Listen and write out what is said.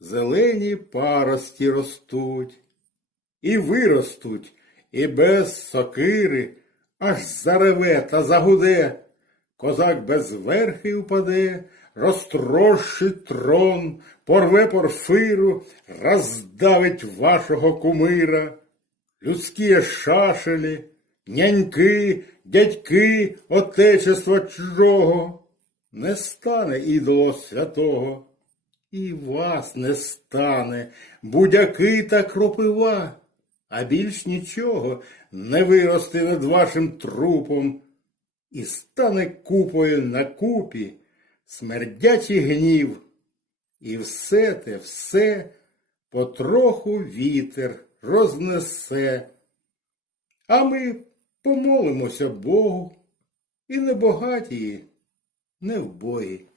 зелені парості ростуть, і виростуть, і без сокири, аж зареве та загуде, козак без верхи упаде, розтрощить трон, порве порфиру, роздавить вашого кумира. Людські шашелі, няньки, дядьки отечества чужого, не стане ідоло святого, і вас не стане будяки та кропива, а більш нічого не виросте над вашим трупом, і стане купою на купі смердячий гнів, і все те, все потроху вітер рознесе. А ми помолимося Богу, і не богатії, не вбої.